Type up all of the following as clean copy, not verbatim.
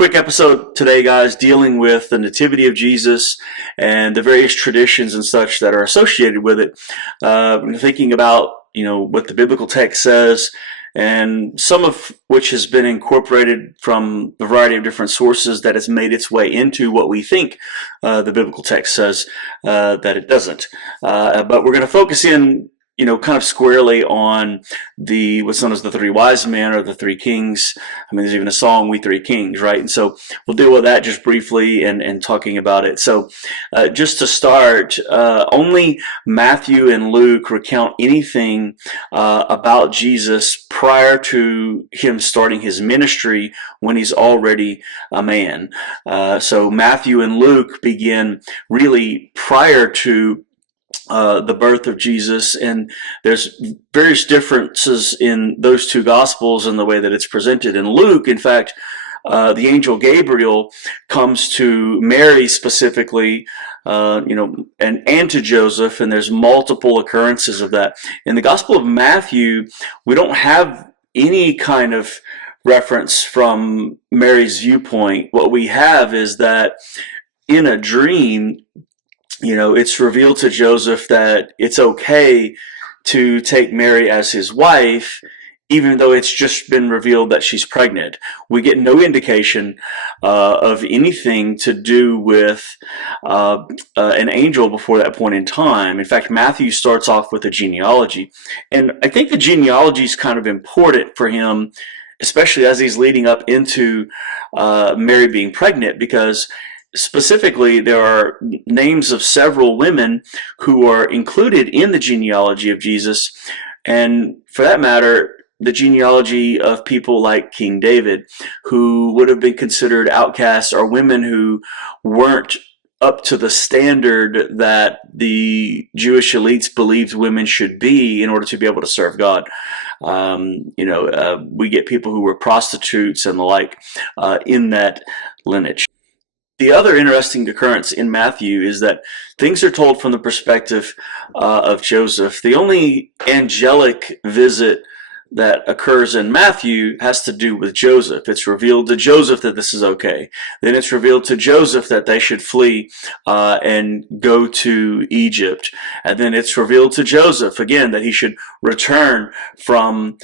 quick episode today, guys, dealing with the Nativity of Jesus and the various traditions and such that are associated with it. Thinking about, what the biblical text says, and some of which has been incorporated from a variety of different sources that has made its way into what we think the biblical text says that it doesn't. But we're going to focus in kind of squarely on what's known as the three wise men or the three kings. I mean, there's even a song, We Three Kings, right? And so we'll deal with that just briefly and talking about it. So just to start, only Matthew and Luke recount anything about Jesus prior to him starting his ministry when he's already a man. So Matthew and Luke begin really prior to the birth of Jesus, and there's various differences in those two gospels and the way that it's presented. In Luke, in fact, the angel Gabriel comes to Mary specifically, and to Joseph, and there's multiple occurrences of that. In the Gospel of Matthew, we don't have any kind of reference from Mary's viewpoint. What we have is that in a dream, it's revealed to Joseph that it's okay to take Mary as his wife, even though it's just been revealed that she's pregnant. We get no indication of anything to do with an angel before that point in time. In fact, Matthew starts off with a genealogy. And I think the genealogy is kind of important for him, especially as he's leading up into Mary being pregnant, because specifically, there are names of several women who are included in the genealogy of Jesus, and for that matter, the genealogy of people like King David, who would have been considered outcasts, or women who weren't up to the standard that the Jewish elites believed women should be in order to be able to serve God. We get people who were prostitutes and the like in that lineage. The other interesting occurrence in Matthew is that things are told from the perspective of Joseph. The only angelic visit that occurs in Matthew has to do with Joseph. It's revealed to Joseph that this is okay. Then it's revealed to Joseph that they should flee and go to Egypt. And then it's revealed to Joseph, again, that he should return from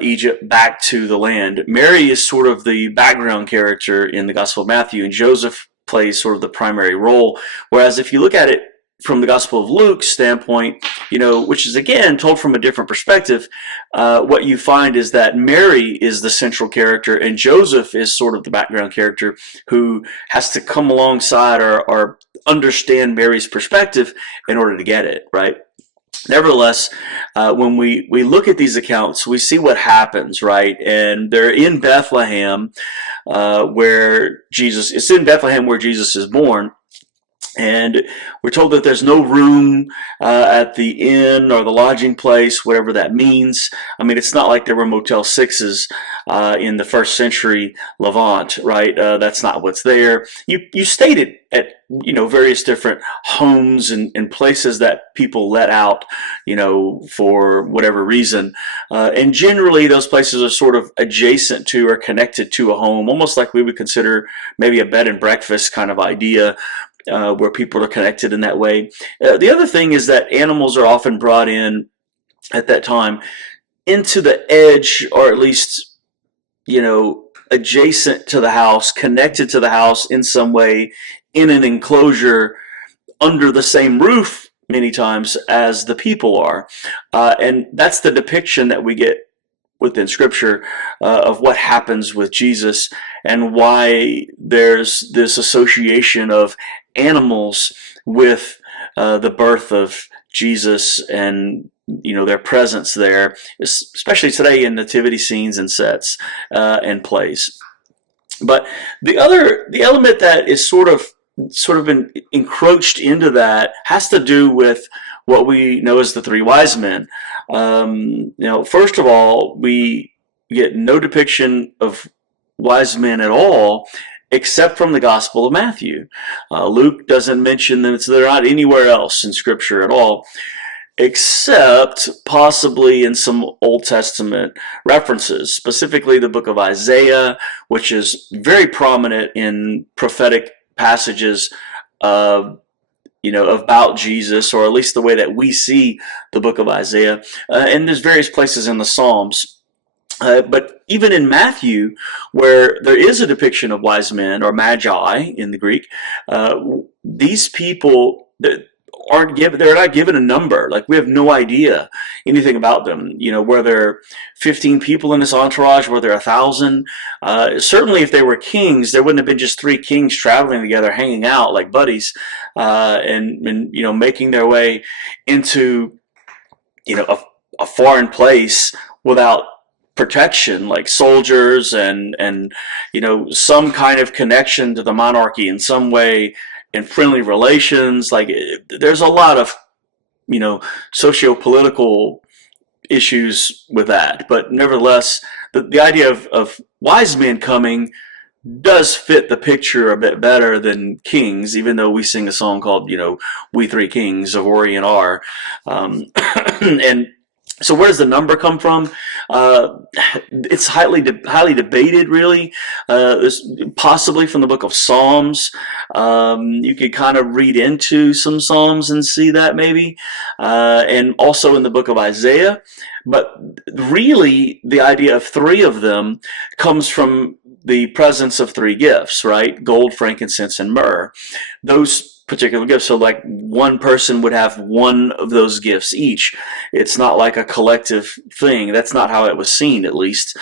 Egypt back to the land. Mary is sort of the background character in the Gospel of Matthew, and Joseph plays sort of the primary role. Whereas if you look at it from the Gospel of Luke's standpoint, which is again told from a different perspective, what you find is that Mary is the central character and Joseph is sort of the background character who has to come alongside or understand Mary's perspective in order to get it, right? Nevertheless, when we look at these accounts, we see what happens, right? And they're in Bethlehem, it's in Bethlehem where Jesus is born. And we're told that there's no room at the inn or the lodging place, whatever that means. I mean, it's not like there were Motel 6s in the first century Levant, right? That's not what's there. You stayed at various different homes and places that people let out, for whatever reason. And generally, those places are sort of adjacent to or connected to a home, almost like we would consider maybe a bed and breakfast kind of idea. Where people are connected in that way. The other thing is that animals are often brought in at that time into the edge, or at least, adjacent to the house, connected to the house in some way, in an enclosure under the same roof many times as the people are. And that's the depiction that we get within Scripture of what happens with Jesus and why there's this association of animals with the birth of Jesus and their presence there, especially today in nativity scenes and sets and plays. But the element that is sort of been encroached into that has to do with what we know as the three wise men. First of all, we get no depiction of wise men at all, except from the Gospel of Matthew. Luke doesn't mention them, so they're not anywhere else in Scripture at all. except possibly in some Old Testament references, specifically the book of Isaiah, which is very prominent in prophetic passages, uh, about Jesus, or at least the way that we see the book of Isaiah. And there's various places in the Psalms. But even in Matthew, where there is a depiction of wise men, or magi in the Greek, uh, these people that aren't given, they're not given a number. Like, we have no idea anything about them. Were there 15 people in this entourage? Were there 1,000? Certainly, if they were kings, there wouldn't have been just three kings traveling together, hanging out like buddies, and making their way into a foreign place without protection, like soldiers and some kind of connection to the monarchy in some way, in friendly relations. Like, there's a lot of socio-political issues with that, but nevertheless, the idea of wise men coming does fit the picture a bit better than kings, even though we sing a song called, We Three Kings of Orient Are. And so where does the number come from? It's highly debated, really. Possibly from the book of Psalms. You could kind of read into some Psalms and see that, maybe. And also in the book of Isaiah. But really, the idea of three of them comes from the presence of three gifts, right? Gold, frankincense, and myrrh. Those particular gifts. So, like, one person would have one of those gifts each. It's not like a collective thing. That's not how it was seen, at least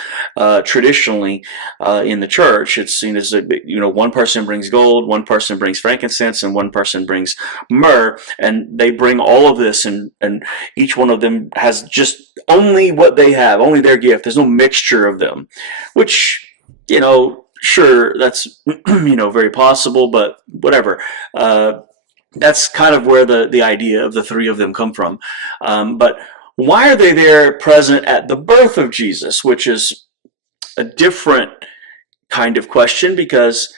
traditionally in the church. It's seen as one person brings gold, one person brings frankincense, and one person brings myrrh, and they bring all of this, and each one of them has just only what they have, only their gift. There's no mixture of them, which, sure, that's very possible, but whatever. That's kind of where the idea of the three of them come from. But why are they there present at the birth of Jesus, which is a different kind of question, because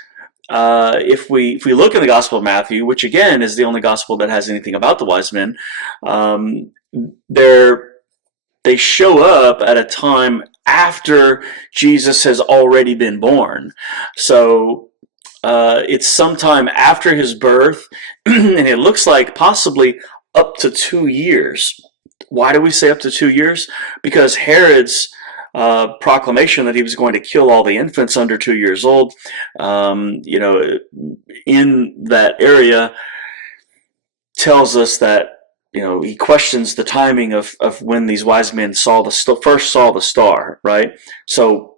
if we look in the Gospel of Matthew, which again is the only gospel that has anything about the wise men, they show up at a time after Jesus has already been born. So it's sometime after his birth, and it looks like possibly up to 2 years. Why do we say up to 2 years? Because Herod's proclamation that he was going to kill all the infants under 2 years old, in that area, tells us that he questions the timing of when these wise men first saw the star, right? So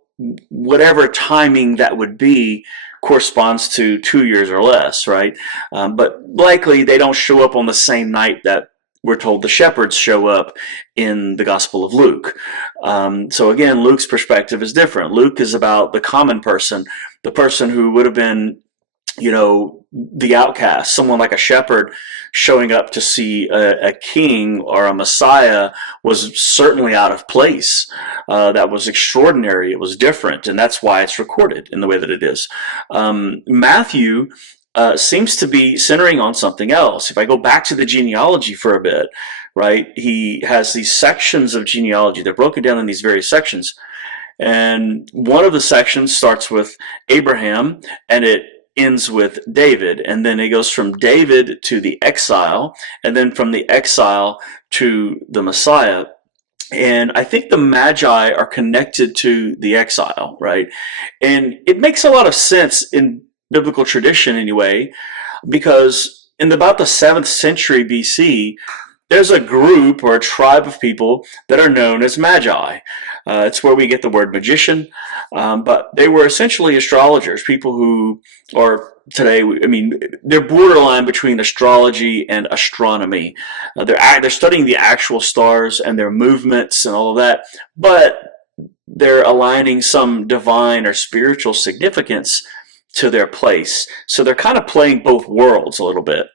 whatever timing that would be corresponds to 2 years or less, right? But likely they don't show up on the same night that we're told the shepherds show up in the Gospel of Luke. So again, Luke's perspective is different. Luke is about the common person, the person who would have been the outcast, someone like a shepherd showing up to see a king or a Messiah was certainly out of place. That was extraordinary. It was different, and that's why it's recorded in the way that it is. Matthew seems to be centering on something else. If I go back to the genealogy for a bit, right, he has these sections of genealogy. They're broken down in these various sections. And one of the sections starts with Abraham, and it ends with David, and then it goes from David to the exile, and then from the exile to the Messiah. And I think the Magi are connected to the exile, right? And it makes a lot of sense in biblical tradition anyway, because in about the 7th century BC, there's a group or a tribe of people that are known as Magi. It's where we get the word magician, but they were essentially astrologers, people who, or today, they're borderline between astrology and astronomy. They're studying the actual stars and their movements and all of that, but they're aligning some divine or spiritual significance to their place. So they're kind of playing both worlds a little bit.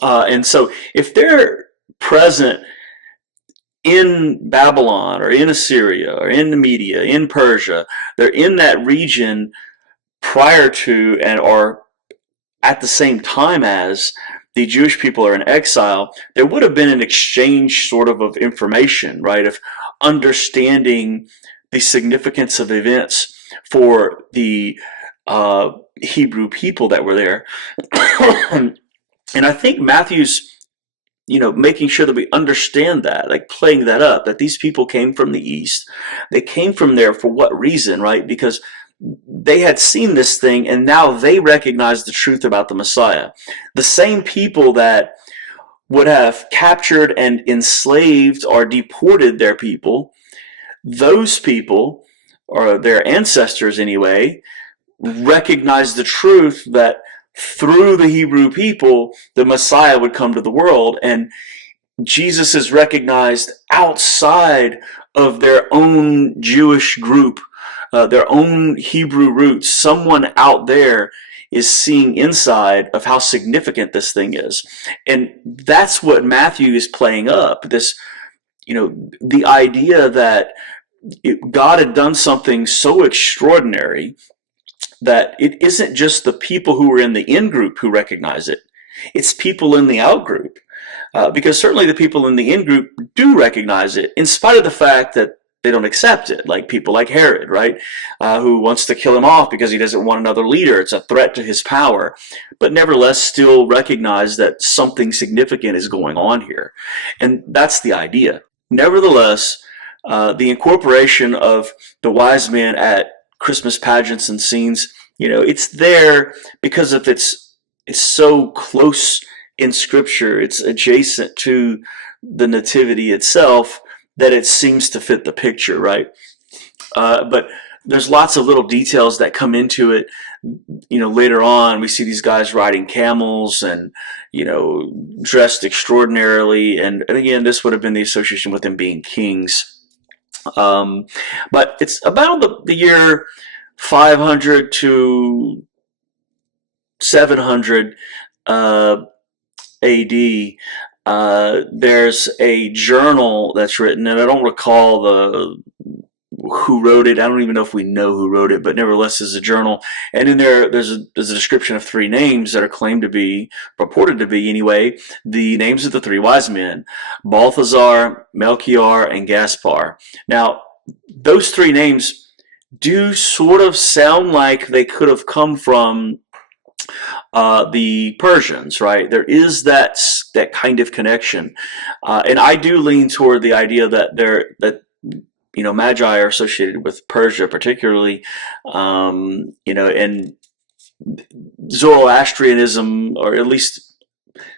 And so if they're present in Babylon or in Assyria or in the Media, in Persia, they're in that region prior to and or at the same time as the Jewish people are in exile, there would have been an exchange sort of information, right? Of understanding the significance of events for the Hebrew people that were there. And I think Matthew's, making sure that we understand that, like playing that up, that these people came from the East. They came from there for what reason, right? Because they had seen this thing and now they recognize the truth about the Messiah. The same people that would have captured and enslaved or deported their people, those people, or their ancestors anyway, recognized the truth that through the Hebrew people, the Messiah would come to the world. And Jesus is recognized outside of their own Jewish group, their own Hebrew roots. Someone out there is seeing inside of how significant this thing is. And that's what Matthew is playing up. This, the idea that God had done something so extraordinary that it isn't just the people who are in the in group who recognize it. It's people in the out group. Because certainly the people in the in group do recognize it, in spite of the fact that they don't accept it, like people like Herod, right? Who wants to kill him off because he doesn't want another leader. It's a threat to his power. But nevertheless, still recognize that something significant is going on here. And that's the idea. Nevertheless, the incorporation of the wise men at Christmas pageants and scenes, it's there because of it's so close in Scripture, it's adjacent to the Nativity itself, that it seems to fit the picture, right? But there's lots of little details that come into it. Later on, we see these guys riding camels and, dressed extraordinarily. And again, this would have been the association with them being kings. But it's about the year 500 to 700 AD. There's a journal that's written, and I don't recall who wrote it. I don't even know if we know who wrote it, but nevertheless, there's a journal, and in there's a description of three names that are claimed to be, purported to be anyway, the names of the three wise men: Balthazar, Melchior, and Gaspar. Now, those three names do sort of sound like they could have come from the Persians, right? There is that kind of connection, and I do lean toward the idea that Magi are associated with Persia, particularly, and Zoroastrianism, or at least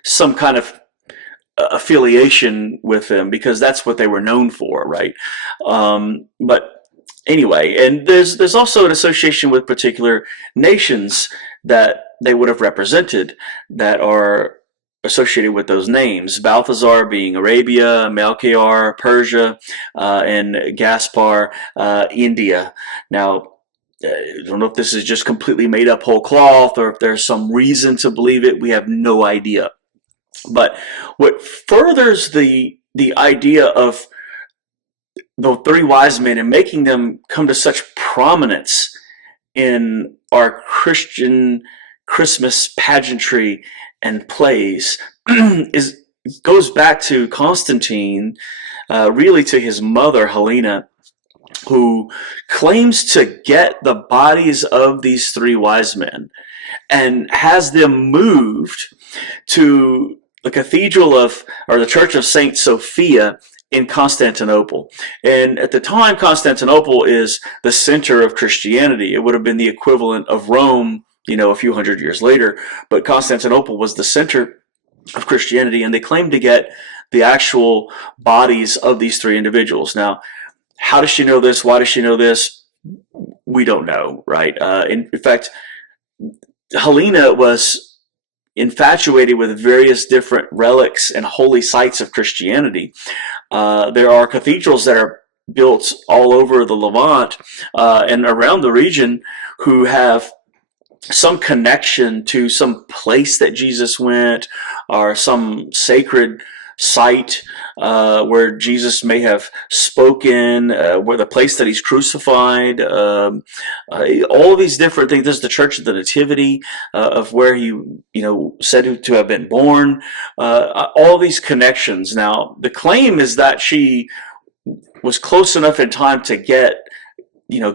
some kind of affiliation with them, because that's what they were known for, right? But anyway, and there's also an association with particular nations that they would have represented that are associated with those names. Balthazar being Arabia, Melchior, Persia, and Gaspar, India. Now, I don't know if this is just completely made up whole cloth or if there's some reason to believe it. We have no idea. But what furthers the idea of the three wise men and making them come to such prominence in our Christian Christmas pageantry and plays goes back to Constantine, really to his mother Helena, who claims to get the bodies of these three wise men and has them moved to the cathedral or the church of Saint Sophia in Constantinople. And at the time, Constantinople is the center of Christianity. It would have been the equivalent of Rome, a few hundred years later. But Constantinople was the center of Christianity, and they claimed to get the actual bodies of these three individuals. Now, how does she know this? Why does she know this? We don't know, right? In fact, Helena was infatuated with various different relics and holy sites of Christianity. There are cathedrals that are built all over the Levant and around the region who have some connection to some place that Jesus went, or some sacred site where Jesus may have spoken, where the place that he's crucified, all these different things. There's the Church of the Nativity of where he, said to have been born. All these connections. Now, the claim is that she was close enough in time to get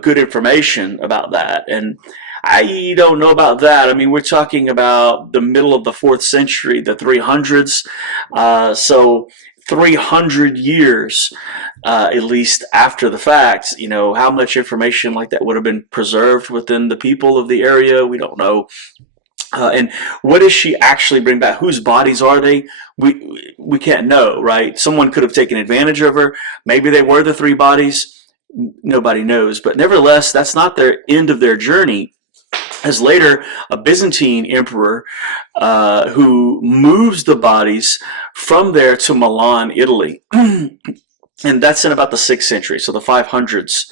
good information about that. And I don't know about that. I mean, we're talking about the middle of the 4th century, the 300s. So 300 years, at least after the fact, how much information like that would have been preserved within the people of the area, we don't know. And what does she actually bring back? Whose bodies are they? We can't know, right? Someone could have taken advantage of her. Maybe they were the 3 bodies. Nobody knows. But nevertheless, that's not their end of their journey. As later, a Byzantine emperor who moves the bodies from there to Milan, Italy. And that's in about the 6th century, so the 500s.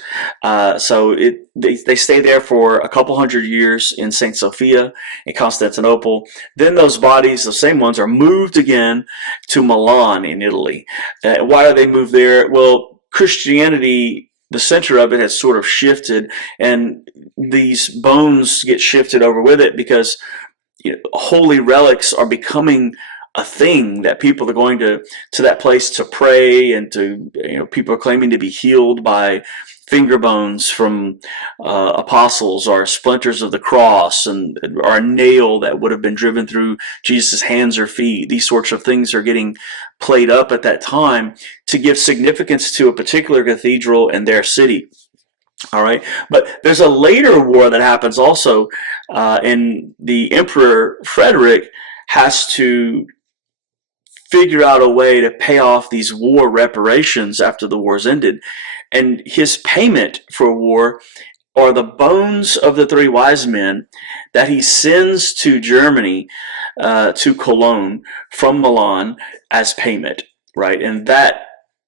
So they stay there for a couple hundred years in St. Sophia in Constantinople. Then those bodies, the same ones, are moved again to Milan in Italy. Why are they moved there? Well, Christianity, the center of it, has sort of shifted, and these bones get shifted over with it because holy relics are becoming a thing that people are going to that place to pray, and to people are claiming to be healed by finger bones from apostles, or splinters of the cross, and or a nail that would have been driven through Jesus' hands or feet. These sorts of things are getting played up at that time to give significance to a particular cathedral in their city. All right, but there's a later war that happens also, and the Emperor Frederick has to figure out a way to pay off these war reparations after the war's ended. And his payment for war are the bones of the 3 wise men that he sends to Germany, to Cologne from Milan as payment, right? And that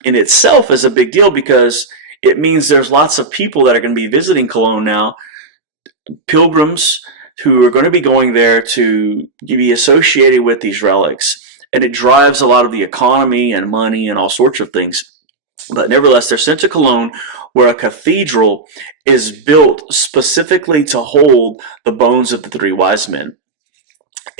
in itself is a big deal because it means there's lots of people that are going to be visiting Cologne now, pilgrims who are going to be going there to be associated with these relics. And it drives a lot of the economy and money and all sorts of things. But nevertheless, they're sent to Cologne, where a cathedral is built specifically to hold the bones of the 3 wise men.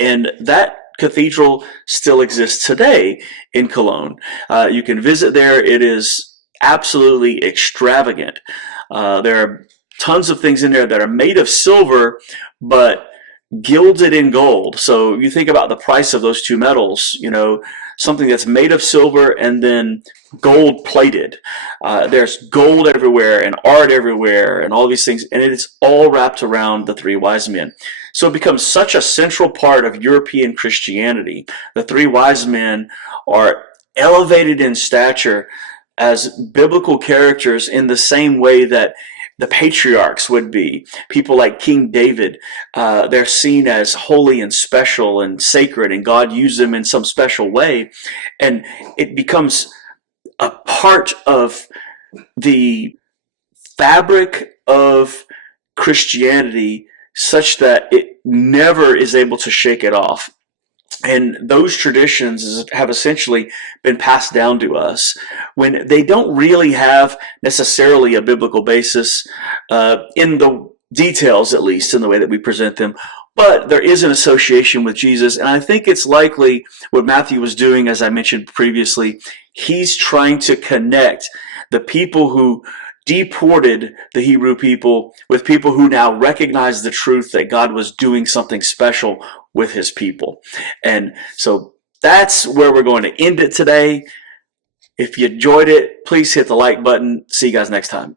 And that cathedral still exists today in Cologne. You can visit there. It is absolutely extravagant. There are tons of things in there that are made of silver, but gilded in gold. So you think about the price of those 2 metals, something that's made of silver and then gold plated. There's gold everywhere and art everywhere and all these things, and it is all wrapped around the 3 wise men. So it becomes such a central part of European Christianity. The 3 wise men are elevated in stature as biblical characters in the same way that the patriarchs would be. People like King David, they're seen as holy and special and sacred, and God used them in some special way. And it becomes a part of the fabric of Christianity such that it never is able to shake it off. And those traditions have essentially been passed down to us when they don't really have necessarily a biblical basis, in the details, at least in the way that we present them. But there is an association with Jesus, and I think it's likely what Matthew was doing, as I mentioned previously. He's trying to connect the people who deported the Hebrew people with people who now recognize the truth that God was doing something special with his people. And so that's where we're going to end it today. If you enjoyed it, please hit the like button. See you guys next time.